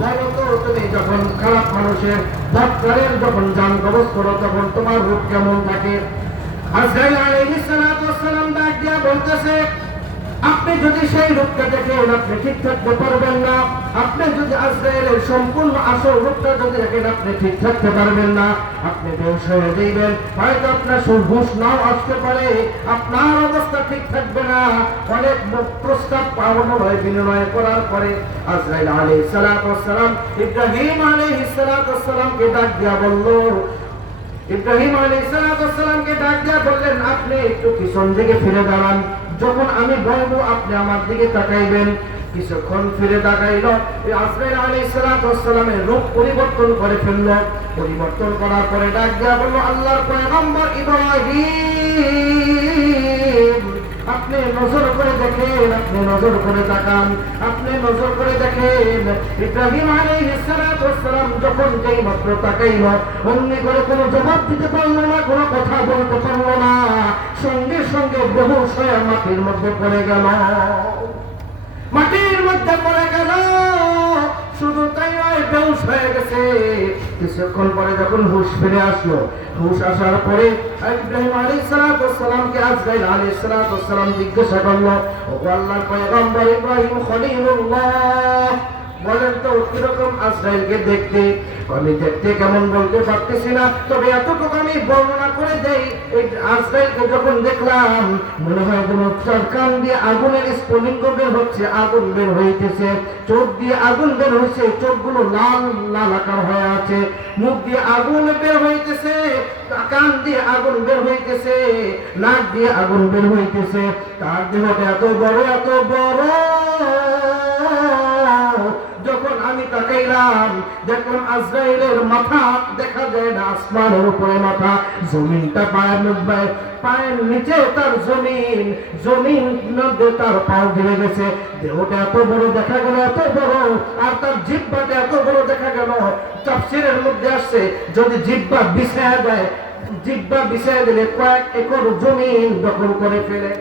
বলো তো, তুমি যখন খারাপ মানুষের বৎকারের যখন জান কবজ করো, তখন তোমার রূপ কেমন থাকে? আজরাইল আলাইহিস সালাতু ওয়াস সালাম ডাক দিয়া বলতেছে, আপনি যদি সেই রূপটা দেখেন, আপনি ঠিক থাকতে পারবেন না। আপনি যদি আজরাইলের সম্পূর্ণ আসল রূপটা যদি দেখেন, আপনি ঠিক থাকতে পারবেন না, আপনি বেহুশ হয়ে যাবেন, হয়তো আপনার হুঁশ নাও আসতে পারে, আপনার অবস্থা ঠিক থাকবে না। অনেক প্রস্তাব পাওয়ানোর বিনিময় করার পরে আজরাইল আলাইহিস সালাতু ওয়াস সালাম ইব্রাহিম আলাইহিস সালাতু ওয়াস সালামকে ডাক দিয়া বলল, ইব্রাহিম আলাইহিস সালাতু ওয়াস সালামকে ডাক দিয়া বললেন, আপনি একটু পিছন দিকে ফিরে দাঁড়ান, যখন আমি বলবো আপনি আমার দিকে তাকাইবেন। কিছুক্ষণ ফিরে তাকাইল, আজরাইল আলাইহিস সালাতু ওয়াস সালামের রূপ পরিবর্তন করে ফেলল। পরিবর্তন করার পরে ডাক দিয়া বলল, আল্লাহর পয়গম্বর ইব্রাহিম, আপনি নজর করে দেখেন, আপনি নজর করে তাকান, আপনি নজর করে দেখেন। ইব্রাহিম আলাইহিস সালাতু ওয়াস সালাম যখন যেই মাত্র তাকাইল, অমনি করে কোনো জবাব দিতে পারল না, কোনো কথা বলতে পারল না, সঙ্গে সঙ্গে বেহুশ হয়ে মাটির মধ্যে পড়ে গেল, মাটির মধ্যে পড়ে গেল। শুধু তাই নয়, বেহুশ হয়ে গেছে। কিছুক্ষণ পরে যখন হুঁশ ফিরে আসলো, হুঁশ আসার পরে ইব্রাহিম আলাইহিস সালাতু ওয়াস সালামকে আজরাইল আলাইহিস সালাতু ওয়াস সালাম জিজ্ঞাসা করলো, ও আল্লাহর পয়গম্বর ইব্রাহিম খলিলুল্লাহ, বলেন তো কিরকম আজরাইলকে দেখতে? আমি দেখতে কেমন বলতে পারতেছি না, তবে এতটুকু আমি বর্ণনা করে দেই। এই আজরাইলকে যখন দেখলাম, মনে হয় যেন তার কান দিয়ে আগুনের স্ফুলিঙ্গ বের হচ্ছে, আগুন বের হইতেছে, চোখ দিয়ে আগুন বের হচ্ছে, চোখগুলো লাল লাল আকার হয়ে আছে, মুখ দিয়ে আগুন বের হইতেছে, কান দিয়ে আগুন বের হইতেছে, নাক দিয়ে আগুন বের হইতেছে। তার দেহটা এত বড়, এত বড়। যখন আমি তাকাইলাম, দেখলাম আজরাইলের মাথা দেখা যায় না, আসমানের উপরে মাথা, জমিনটা পায়ের নিচে তার জমিন, জমিন মধ্যে তার পাও ঘিরে গেছে। দেহটা এত বড় দেখা গেল, এত বড়, আর তার জিহ্বাটা এত বড় দেখা গেল। তাফসীরের মধ্যে আসছে, যদি জিহ্বা বিছায়া যায়, জিহ্বা বিছায়া দিলে কয়েক একর জমিন দখল করে ফেলে।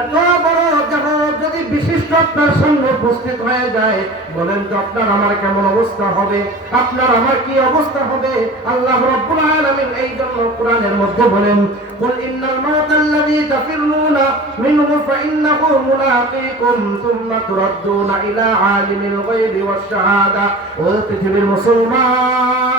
এত বড় দেহ যদি বিশিষ্ট আপনার সঙ্গে উপস্থিত হয়ে যায়, বলেন তো আপনার আমার কেমন অবস্থা হবে? আপনার আমার কি অবস্থা হবে? আল্লাহ রাব্বুল আলামিন এই জন্য কোরআনের মধ্যে বলেন, কুল ইন্নাল মাউতাল্লাযী তাফিরুনা মিনহু ফাইন্নাহু মুলাকীকুম সুম্মা তুরাদ্দুনা ইলা আলিমিল গায়বি ওয়াশ শাহাদা। ও পৃথিবীর মুসলমান,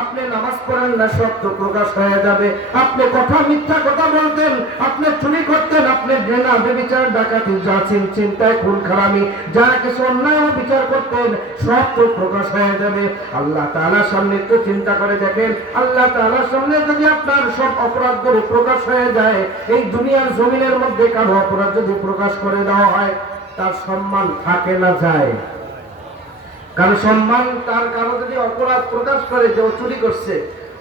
আপনি নামাজ পড়েন না, সত্য প্রকাশ হয়ে যাবে। আপনি কথা মিথ্যা কথা বলতেন, আপনি চুরি করতেন, আপনি জেনা ব্যভিচার ডাকাতি যা চিন্তায় খুন খারামি যা কিছু অন্যায় বিচার করতেন, সব তো প্রকাশ হয়ে যাবে। আল্লাহ তাআলার সামনে একটু চিন্তা করে দেখেন, আল্লাহ তাআলার সামনে যদি আপনার সব অপরাধগুলো প্রকাশ হয়ে যায়, এই দুনিয়ার জমিনের মধ্যে কারো অপরাধ যদি প্রকাশ করে দেওয়া হয়, তার সম্মান থাকে না যায়? কারো সম্মান, তার কারো যদি অপরাধ প্রকাশ করে যে ও চুরি করছে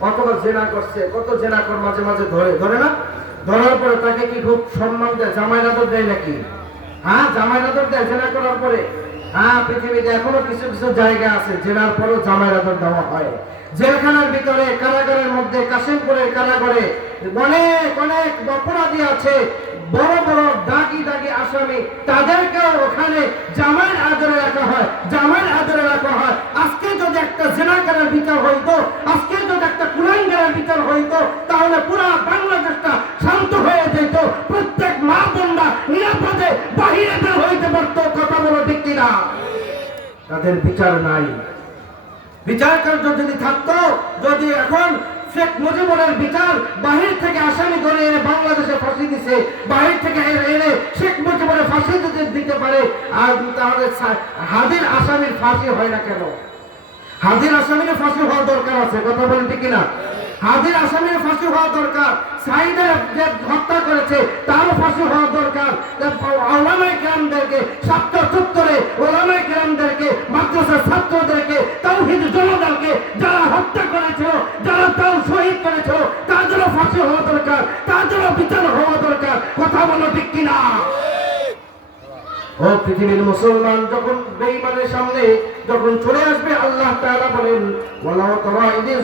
অথবা জেনা করছে, কত জেনাকর মাঝে মাঝে ধরে না, ধরার পরে তাকে কি খুব সম্মান দেয়, জামাই আদর দেয় নাকি? হ্যাঁ, জামাই আদর দেয় জেনা করার পরে। হ্যাঁ, পৃথিবীতে এখনো কিছু কিছু জায়গা আছে জেনার পরেও জামাই আদর দেওয়া হয়। জেলখানার ভিতরে, কারাগারের মধ্যে, কাশিমপুরের কারাগারে অনেক অনেক অপরাধী আছে, বড় বড় দাগি দাগি আসামি, তাদেরকেও ওখানে জামাইয়ের আদরে রাখা হয়, জামাইয়ের আদরে রাখা হয়। আজকে যদি একটা জেনাকারের বিচার হইতো, আজকে যদি একটা কুলাঙ্গারের বিচার হইতো, তাহলে পুরা বাংলাদেশটা শান্ত হয়ে যেত, প্রত্যেক মা বোনরা নিরাপদে বাহিরে বের হইতে পারতো। কথা বলো ঠিক কিনা? তাদের বিচার নাই। বিচার কার্য যদি থাকতো, যদি এখন শেখ মুজিবুরের বিচার বাহির থেকে আসামি ধরে এনে বাংলাদেশে ফাঁসি দিছে, বাহির থেকে এনে শেখ মুজিবুরের ফাঁসি যদি দিতে পারে, আর তাহলে হাদির আসামির ফাঁসি হয় না কেন? হাদির আসামির ফাঁসি হওয়া দরকার আছে, কথা বলেন ঠিক কিনা? হাদির আসামির ফাঁসি হওয়া দরকার। সাইদের যে হত্যা করেছে তারও ফাঁসি হওয়া দরকার। ওলামায়ে কেরামদেরকে, ছাত্র চত্বরে ওলামায়ে কেরামদেরকে, মাদ্রাসার ছাত্রদেরকে, তাওহীদ জনতাকে যারা হত্যা করেছিল, যারা তাও শহীদ করেছিল, তাদেরও ফাঁসি হওয়া দরকার, তাদেরও বিচার হওয়া দরকার। কথা বলো ঠিক কিনা? ও পৃথিবীর মুসলমান, যখন বেঈমানের সামনে যখন চলে আসবে, আল্লাহ তাআলা বলেন, ওয়ালাউ তারা ইযিজ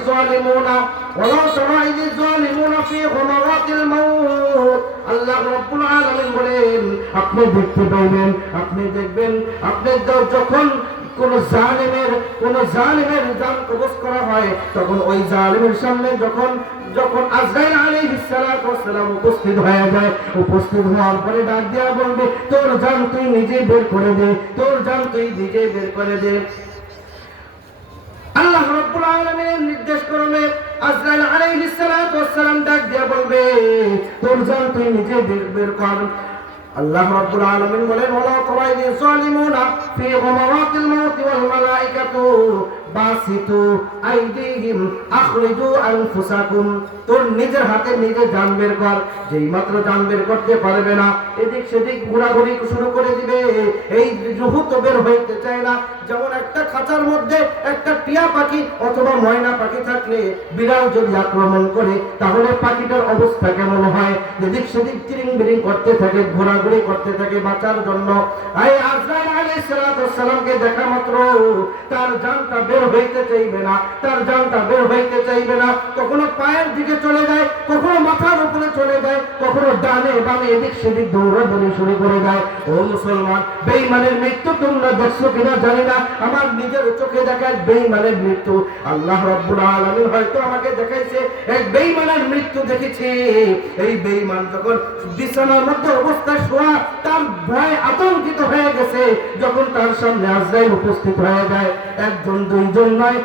জালিমুনা ফি গুমারাতিল মাউত। আল্লাহ রাব্বুল আলামিন বলেন, আপনি দেখতে পাবেন, আপনি দেখবেন, আপনি যখন কোন জালিমের জান কবজ করা হয়, তখন ওই জালিমের সামনে যখন আজরাইল আলাইহিস সালাতু ওয়াস সালাম উপস্থিত হয়ে যায়, উপস্থিত হওয়ার পরে ডাক দিয়া বলবে, তোর জান তুই নিজে বের করে দে, তোর জান তুই নিজে বের করে দে। আল্লাহ রাব্বুল আলামিনের নির্দেশ ক্রমে আজরাইল আলাইহিস সালাতু ওয়াস সালাম ডাক দিয়া বলবে, তোর জান তুই নিজে বের কর। আল্লাহ রাব্বুল আলামিন বলেন, ওয়ালা তারাইদি যালিমুনা ফি গুমারাতিল মাউত ওয়াল মালাইকাতু বাসিতু আইদিহিম আখরিজু আনফুসাকুম। তোর নিজের হাতে নিজে জান বের কর। যেই মাত্র জান বের করতে পারবে না, এদিক সেদিক ঘোরাঘুরি শুরু করে দিবে, এই রূহ তো বের হইতে চায় না। যেমন একটা খাঁচার মধ্যে একটা টিয়া পাখি অথবা ময়না পাখি থাকলে বিড়াল যদি আক্রমণ করে, তাহলে পাখিটার অবস্থা কেমন হয়? এদিক সেদিক চিরিং বিরিং করতে থাকে, ঘোরাঘুরি করতে থাকে বাঁচার জন্য। এই আজরাইল আলাইহিস সালামকে দেখা মাত্র তার জানটা বের হইতে চাইবে না, তার জানটা বের হইতে চাইবে না। কখনো পায়ের দিকে চলে যায়, কখনো মাথার উপরে চলে যায়, কখনো ডানে বামে এদিক সেদিক দৌড়াদৌড়ি শুরু করে দেয়। ও মুসলমান, বেঈমানের মৃত্যু তোমরা দেখছো কিনা জানি না, আমার নিজের চোখে দেখা এক বেঈমানের মৃত্যু আল্লাহ রাব্বুল আলামিন হয়তো আমাকে দেখাইছে। এক বেঈমানের মৃত্যু দেখেছি। এই বেঈমান যখন বিছানার মধ্যে অবস্থায় শোয়া, তার ভয় আতঙ্কিত হয়ে গেছে। যখন তার সামনে আজরাইল উপস্থিত হয়ে যায়, একজন দুইজন নয়,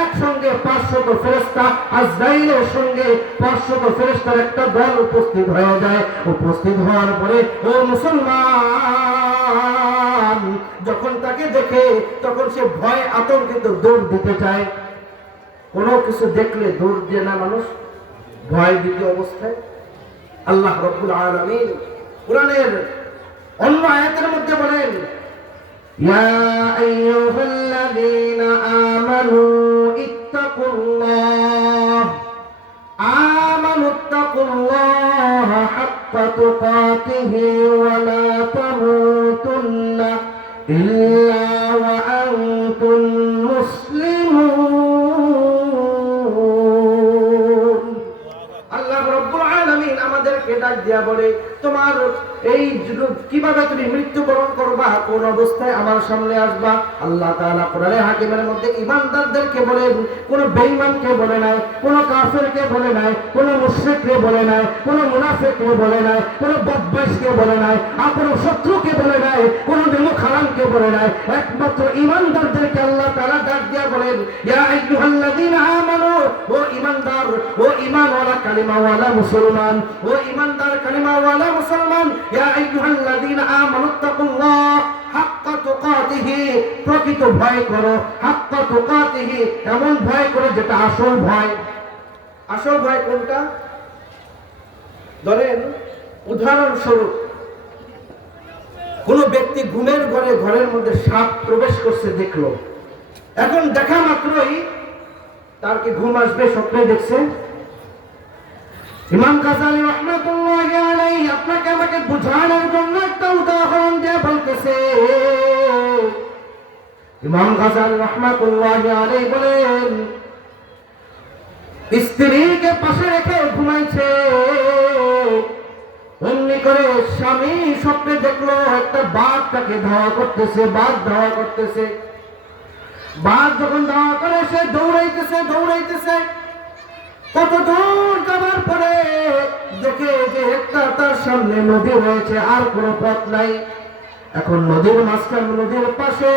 একসঙ্গে 500 ফেরেশতা, আজরাইলের সঙ্গে 500 ফেরেশতার একটা দল উপস্থিত হয়ে যায়। উপস্থিত হওয়ার পরে ও মুসলমান, যখন তাকে দেখে তখন সে ভয় আতঙ্কিত দৌড় দিতে চায়। কোনো কিছু দেখলে দৌড় দিয়ে না মানুষ, ভয় দিতে অবস্থায়। আল্লাহ রাব্বুল আলামিন কোরআনের অন্য আয়াতের মধ্যে বলেন, ইয়া আইয়ুহাল্লাযীনা আমানু ইত্তাকুল্লাহ হাক্কা তুকাতিহি ওয়া লা তামুতুন্না ইল্লা ওয়া আনতুম মুসলিমুন। আল্লাহ রাব্বুল আলামিন আমাদেরকে ডাক দিয়া বলে, তোমার এই কিভাবে তুমি মৃত্যুবরণ করবা, কোন অবস্থায় আমার সামনে আসবা। আল্লাহ তাআলা কোরআনে হাকিমের মধ্যে ঈমানদারদেরকে বলেন, কোন বেঈমানকে বলে নাই, কোন কাফেরকে বলে নাই, কোন মুশরিককে বলে নাই, কোন মুনাফিককে বলে নাই, কোন বদমাইশকে বলে নাই, আর কোন শত্রুকে বলে নাই, কোন মুখারামকে বলে নাই। একমাত্র ঈমানদারদেরকে আল্লাহ তাআলা ডাক দিয়া বলেন, ইয়া আইয়ুহাল্লাযীনা আমানু, ও ঈমানদার, ও ঈমানওয়ালা কালিমাওয়ালা মুসলমান, ও ঈমানদার কালিমাওয়ালা মুসলমান, ইয়া আইয়ুহাল্লাযীনা আমানুত্তাকুল্লাহ হাক্কা তুকাতিহি, প্রকৃত ভয় করো। হাক্কা তুকাতিহি, এমন ভয় করো যেটা আসল ভয়। আসল ভয় কোনটা? ধরেন উদাহরণস্বরূপ, কোন ব্যক্তি ঘুমের ঘরের মধ্যে সাপ প্রবেশ করছে দেখলো। এখন দেখা মাত্রই তার কি ঘুম আসবে? স্বপ্নে দেখছে। ইমাম গাজ্জালী রাহমাতুল্লাহি আলাইহি আপনাকে আমাকে বুঝানোর জন্য একটা উদাহরণ দিয়ে বলতেছে। ইমাম গাজ্জালী রাহমাতুল্লাহি আলাইহি বলেন, স্ত্রীকে পাশে রেখে ঘুমাইছে, অমনি করে স্বামী স্বপ্নে দেখলো একটা বাঘ তাকে ধাওয়া করতেছে, বাঘ ধাওয়া করতেছে। বাঘ যখন ধাওয়া করে সে দৌড়াইতেছে। কত দূর যাবার পরে দেখে যে একটা তার সামনে নদী রয়েছে, আর কোনো পথ নাই। এখন নদীর মাঝখানে, নদীর পাশে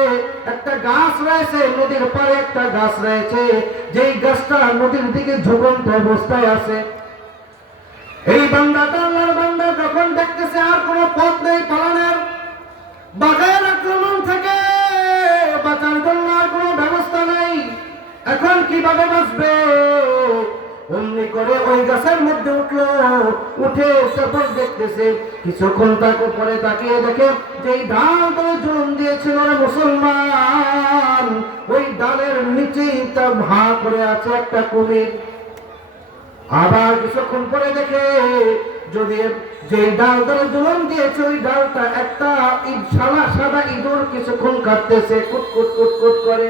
একটা গাছ রয়েছে, নদীর পাড়ে একটা গাছ রয়েছে, যেই গাছটা নদীর দিকে ঝুলন্ত অবস্থায় আছে। এই বান্দাটা, আল্লাহর বান্দা, যখন দেখতেছে আর কোনো পথ নেই পালানোর, বাঘের আক্রমণ থেকে বাঁচার জন্য আর কোনো ব্যবস্থা নাই, এখন কিভাবে বাঁচবে? অমনি করে ওই গাছের মধ্যে উঠলো, উঠে তারপর দেখতেছে, কিছুক্ষণ তার উপরে তাকিয়ে দেখে যে ডাল তলে জুলুম দিয়েছিল রে মুসলমান, ওই ডালের নিচেই তা ভা করে আছে একটা কুমির। আবার কিছুক্ষণ পরে দেখে যদি যে ডাল তলে জুলুম দিয়েছে ওই ডালটা একটা সাদা ইঁদুর কিছুক্ষণ কাটতেছে, কুটকুট কুটকুট করে।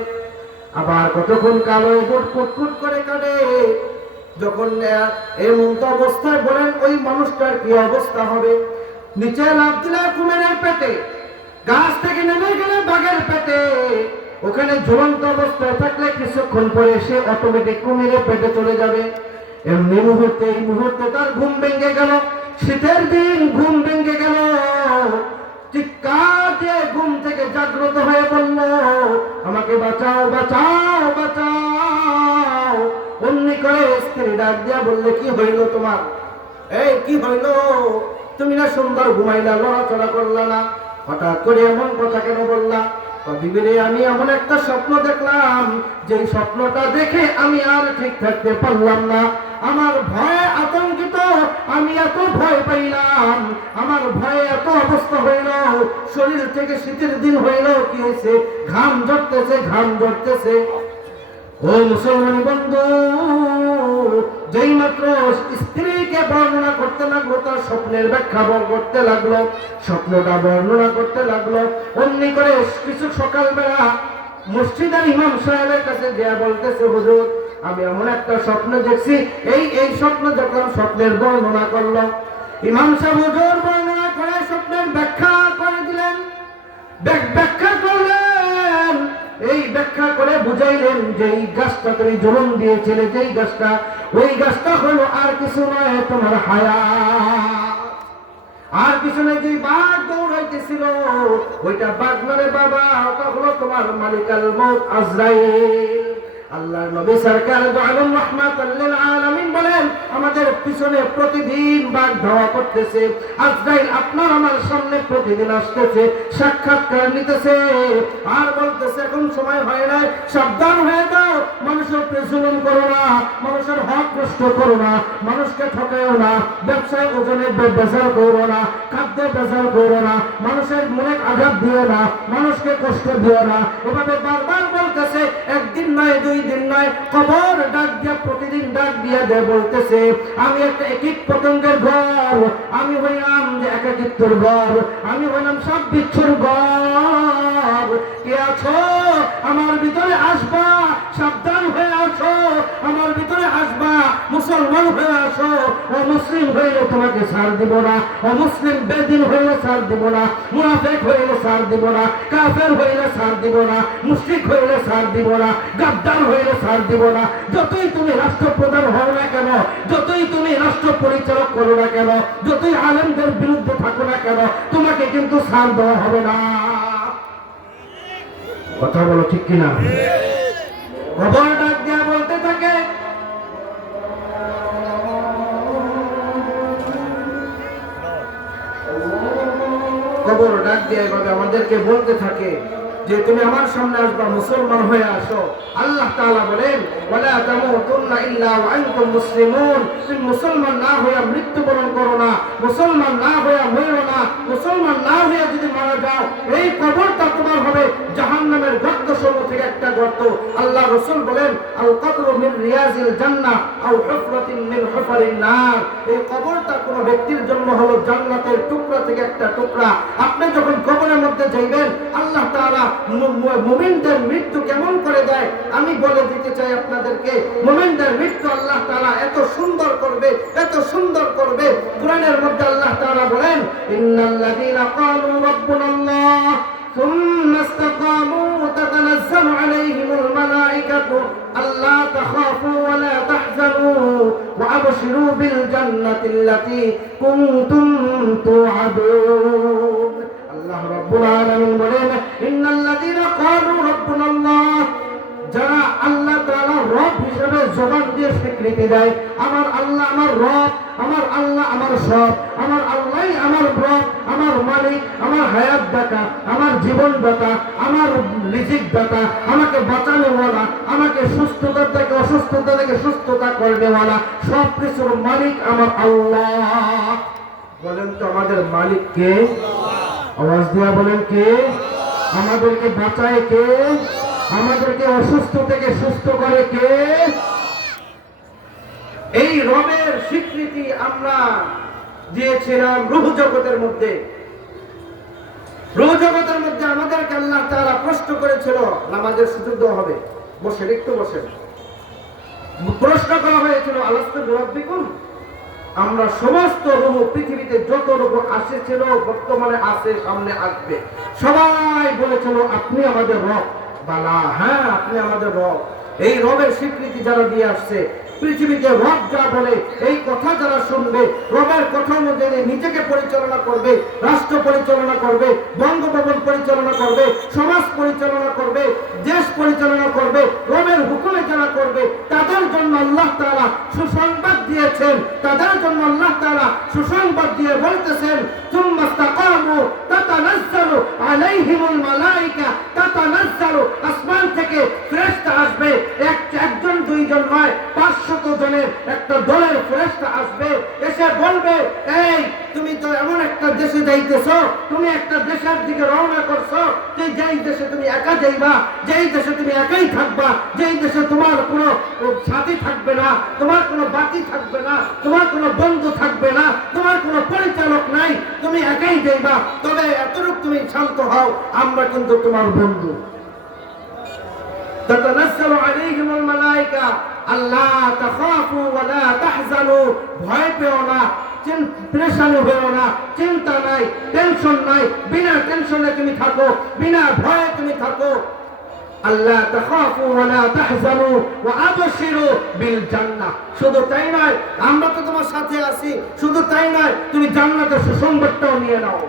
আবার কতক্ষণ কালো ইঁদুর কুটকুট করে কাটে। যখন এমন অবস্থায় বলেন ওই মানুষটার কি অবস্থা হবে? নিচে লাফ দিলে কুমিরের পেটে, গাছ থেকে নেমে গেলে বাঘের পেটে, ওখানে ঝুলন্ত অবস্থায় থাকলে কিছুক্ষণ পরে সে অটোমেটিক কুমিরের পেটে চলে যাবে। এমনি মুহূর্তে, এই মুহূর্তে তার ঘুম ভেঙে গেল। শীতের দিন ঘুম ভেঙে গেল, চিৎকার দিয়ে ঘুম থেকে জাগ্রত হয়ে বলল, আমাকে বাঁচাও, বাঁচাও, বাঁচাও। অমনি করে স্ত্রী ডাক দিয়া বললে, কি হইল তোমার? এই কি হইল? তুমি না সুন্দর ঘুমাইলা, লড়াচড়া করলা না, হঠাৎ করে এমন কথা কেন বললা? বিবিরে, আমি এমন একটা স্বপ্ন দেখলাম, যে স্বপ্নটা দেখে আমি আর ঠিক থাকতে পারলাম না। আমার ভয়ে আতঙ্কিত, আমি এত ভয় পাইলাম, আমার ভয়ে এত অবস্থা হইল, শরীর থেকে শীতের দিন হইল, কি হয়েছে? ঘাম ঝরতেছে, ঘাম ঝরতেছে। ও মুসলমান বন্ধু, যেই মাত্র স্ত্রীকে বর্ণনা করতে লাগলো, তার স্বপ্নের ব্যাখ্যা করতে লাগলো, স্বপ্নটা বর্ণনা করতে লাগলো, অমনি করে কিছু সকালবেলা মসজিদের ইমাম সাহেবের কাছে গিয়ে বলতেছে, হুজুর আমি এমন একটা স্বপ্ন দেখছি। এই স্বপ্ন যখন স্বপ্নের বর্ণনা করলো, ইমাম সাহেব হুজুর বর্ণনা করে স্বপ্নের ব্যাখ্যা করে দিলেন, ব্যাখ্যা করলেন, এই ব্যাখ্যা করে বুঝাইলেন যে এই গাছটা তুমি জন্ম দিয়েছিলে, যেই গাছটা, ওই গাছটা হলো আর কিছু নয়, তোমার হায়াত। আর পিছনে যে বাঘ দৌড়াইতেছিল, ওইটা বাঘ নরে বাবা, ওটা হলো তোমার মালিকাল মউত আজরাইল। আল্লাহর নবী সরকার দু আলম রাহমাতাল লিল আলামিন বলেন, আমাদের পিছনে প্রতিদিন বাঘ ধাওয়া করতেছে, আজরাইল আপনার আমার সামনে প্রতিদিন আসতেছে, সাক্ষাৎকার নিতেছে, আর বলতেছে এখন সময় হয় নাই, সাবধান হয়ে যাও, মানুষের উপরে জুলুম করো না, মানুষের হক নষ্ট করো না, মানুষকে ঠকায়ও না, ব্যবসায় ওজনে বেজার করো না, খাদ্যে বেজার করো না, মানুষের মনে আঘাত দিও না, মানুষকে কষ্ট দিও না। এভাবে বারবার বলতেছে, একদিন নয়, দুই দিন নয়, কবর ডাক দিয়া প্রতিদিন ডাক দিয়া দেয়, বলতেছে আমি একটা একিক পতঙ্গের ঘর, আমি হইলাম যে একাকিত্বর ঘর, আমি হইলাম সব বিচ্ছুর ঘর। কে আছো আমার ভিতরে আসবা, সাবধান হয়ে আসো, আমার ভিতরে আসবা, মুসলমান হয়ে আসো, ও মুসলিম হইলে তোমাকে ছাড় দিব না, ও মুসলিম বেদিন হইলে ছাড় দিব না, মুনাফিক হইলে ছাড় দিব না, কাফের হইলে ছাড় দিব না, মুশরিক হইলে ছাড় দিব না, গাদ্দার হইলে ছাড় দিব না। যতই তুমি রাষ্ট্রপ্রধান হও না কেন, যতই তুমি রাষ্ট্র পরিচালক করো না কেন, যতই আলেমদের বিরুদ্ধে থাকো না কেন, তোমাকে কিন্তু ছাড় দেওয়া হবে না। কথা বলো ঠিক কিনা? খবর ডাক দিয়া বলতে থাকে, খবর ডাক দিয়ে এভাবে আমাদেরকে বলতে থাকে যে তুমি আমার সামনে আসবা, মুসলমান হয়ে আসো। আল্লাহ তাআলা বলেন, ওয়ালা তামুতুন্না ইল্লা ওয়া আনতুম মুসলিমুন, তুমি মুসলমান না হয়ে মৃত্যুবরণ করো না, মুসলমান না হয়ে মরো না, মুসলমান না হয়ে যদি মারা যাও, এই কবরটা তোমার হবে জাহান্নামের গর্তসমূহ থেকে একটা গর্ত। আল্লাহ রাসূল বলেন, আল কবরু মিন রিয়াজিল জান্নাহ আও হুফরাতিন মিন হুফারিন নার, এই কবরটা কোন ব্যক্তির জন্য হলো জান্নাতের টুকরা থেকে একটা টুকরা। আপনি যখন কবরের মধ্যে যাইবেন, আল্লাহ তাআলা মুমিনদের মৃত্যু কেমন করে দেয় আমি বলে দিতে চাই আপনাদেরকে। মুমিনদের মৃত্যু আল্লাহ তাআলা এত সুন্দর করবে, এত সুন্দর করবে। কোরআনের মধ্যে আল্লাহ তাআলা বলেন, ইন্নাল্লাযীনা ক্বালু রাব্বুনাল্লাহ সুম্মা ইসতাকামু তাতানাজ্জালু আলাইহিমুল মালায়েকাতু আল্লা তাখাফু ওয়া লা তাহজানু ওয়া আবশিরু বিল জান্নাতিল্লাতী কুনতুম তুআদুন। আল্লাহ রাব্বুল আলামিন বলেন, ইন্নাল্লাযীনা ক্বালু রাব্বুনাল্লাহ, যারা আল্লাহ তাআলা রব হিসেবে জবান দিয়ে স্বীকৃতি দেয়, আমার আল্লাহ আমার রব, আমার আল্লাহ আমার সব, আমার আল্লাহই আমার রব, আমার মালিক, আমার হায়াত দাতা, আমার জীবন দাতা, আমার রিজিক দাতা, আমাকে বাঁচানোওয়ালা, আমাকে সুস্থতা থেকে অসুস্থতা থেকে সুস্থতা করনেওয়ালা, সব কিছুর মালিক আমার আল্লাহ। বলেন তো আমাদের মালিক কে? আওয়াজ দিয়া বলেন কে? আমাদেরকে বাঁচায় কে? আমাদেরকে অসুস্থ থেকে সুস্থ করে কে? এই রবের স্বীকৃতি আমরা দিয়েছিলাম রূহ জগতের মধ্যে। রূহ জগতের মধ্যে আমাদেরকে আল্লাহ তাআলা প্রশ্ন করেছিল, নামাজের সুযোগ দেওয়া হবে, বসেন একটু বসেন। প্রশ্ন করা হয়েছিল, আলাস্তু বিরাব্বিকুম, আমরা সমস্ত রূহ পৃথিবীতে যত রূহ আসেছিল, বর্তমানে আছে, সামনে আসবে, সবাই বলেছিল আপনি আমাদের রব। বালা, হ্যাঁ আপনি আমাদের রব। এই রবের স্বীকৃতি যারা দিয়ে আসছে, পৃথিবীতে রব যা বলে এই কথা যারা শুনবে, রবের কথা অনুযায়ী নিজেকে পরিচালনা করবে, রাষ্ট্র পরিচালনা করবে, বঙ্গভবন পরিচালনা করবে, সমাজ পরিচালনা করবে, দেশ পরিচালনা করবে, রবের হুকুমে যারা করবে, তাদের জন্য আল্লাহ তাআলা সুসংবাদ দিয়েছেন। তাদের জন্য আল্লাহ তাআলা সুসংবাদ দিয়ে বলতেছেন, সুম্মা ইসতাকামু তাতানাজ্জালু আলাইহিমুল মালায়েকা তাতানাজ্জালু, আসমান থেকে ফেরেশতা আসবে, একজন দুইজন নয়, 500 জনের একটা দলের ফেরেশতা আসবে, এসে বলবে, এই তুমি তো এমন একটা দেশে যাইতেছো, তুমি একটা দেশের দিকে রওনা করছো, যেই দেশে তুমি একা যাইবা, যেই দেশে তুমি একাই থাকবা, যেই দেশে তোমার কোনো সাথী থাকবে না, তোমার কোনো বাতি থাকবে না, তোমার কোনো বন্ধু থাকবে না, তোমার কোনো পরিচালক নাই, তুমি একাই যাইবা। তবে এতটুকু তুমি শান্ত হও, আমরা কিন্তু তোমার বন্ধু। তাতানাজ্জালু আলাইহিমুল মালায়েকা আল্লা তাখাফু ওয়া লা তাহজানু, ভয় পেও না, পেরেশানি হও না, চিন্তা নাই, টেনশন নাই, বিনা টেনশনে তুমি থাকো, বিনা ভয়ে তুমি থাকো। আল্লাহ তাখাফু ওয়া লা তাহজানু ওয়া আবশিরু বিল জান্নাহ। শুধু তাই নয়, আমরা তো তোমার সাথে আছি, শুধু তাই নয়, তুমি জান্নাতের সুসংবাদটাও নিয়ে নাও।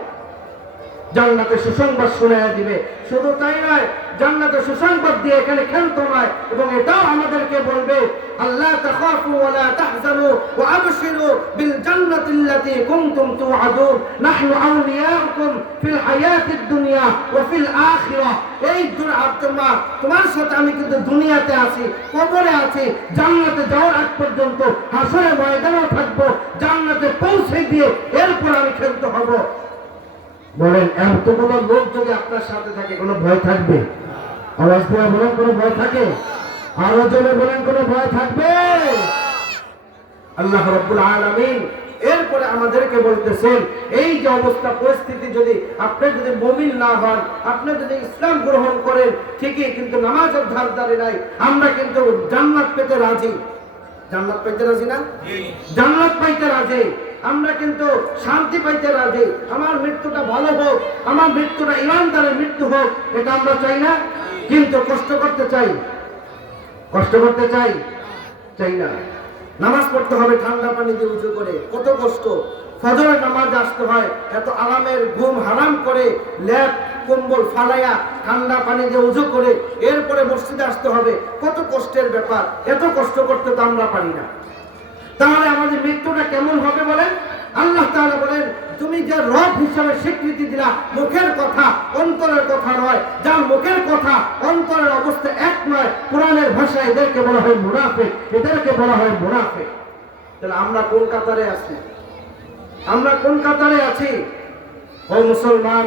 জান্নাতের সুসংবাদ শুনিয়ে দিবে। শুধু তাই নয়, জান্নাতের সুসংবাদ দিয়ে এখানে ক্ষান্ত নয়, এবং এটাও আমাদেরকে বলবে আল্লাহ তাখাফু ওয়া লা তাহজানু ওয়া আবশিরু বিল জান্নাতিল্লাতী কুনতুম তুআদুন নাহনু আউলিয়াউকুম ফিল হায়াতিদ দুনিয়া ওয়া ফিল আখিরাহ। এই তোমার সাথে আমি কিন্তু দুনিয়াতে আছি, কবরে আছি, জান্নাতে যাওয়ার আগ পর্যন্ত হাসরে ময়দানেও থাকবো, জান্নাতে পৌঁছে দিয়ে এরপর আমি ক্ষান্ত হব। বলেন, এতগুলো লোক যদি আপনার সাথে থাকে, কোনো ভয় থাকবে? আওয়াজ দিয়ে বলেন, কোনো ভয় থাকে? আরো জোরে বলেন, কোনো ভয় থাকবে? আল্লাহ রাব্বুল আলামিন এরপরে আমাদেরকে বলতেছেন, এই যে অবস্থা পরিস্থিতি, যদি আপনি যদি মুমিন না হন, আপনি যদি ইসলাম গ্রহণ করেন ঠিকই, কিন্তু নামাজের ধার ধারে নাই, আমরা কিন্তু জান্নাত পেতে রাজি। জান্নাত পাইতে রাজি না? জান্নাত পাইতে রাজি, আমরা কিন্তু শান্তি পাইতে রাজি। আমার মৃত্যুটা ভালো হোক, আমার মৃত্যুটা ইমানদারের মৃত্যু হোক, এটা আমরা চাই না। কিন্তু কষ্ট করতে চাই, কষ্ট করতে চাই, চাই না। নামাজ পড়তে হবে ঠান্ডা পানি দিয়ে উঁচু করে, কত কষ্ট। ফজরের নামাজ আসতে হয়, এত আরামের ঘুম হারাম করে, ল্যাপ কম্বল ফালাইয়া ঠান্ডা পানি দিয়ে উঁচু করে এরপরে মসজিদে আসতে হবে, কত কষ্টের ব্যাপার। এত কষ্ট করতে তো আমরা পারি না। তাহলে আমাদের মৃত্যুটা কেমন হবে বলেন? আল্লাহ তাআলা বলেন, তুমি যে রব হিসাবে স্বীকৃতি দিলা, মুখের কথা অন্তরের কথা নয়, যার মুখের কথা অন্তরের অবস্থা এক নয়, কোরআনের ভাষায় এদেরকে বলা হয় মুনাফিক, এদেরকে বলা হয় মুনাফিক। তাহলে আমরা কোন কাতারে আছি? আমরা কোন কাতারে আছি? ও মুসলমান,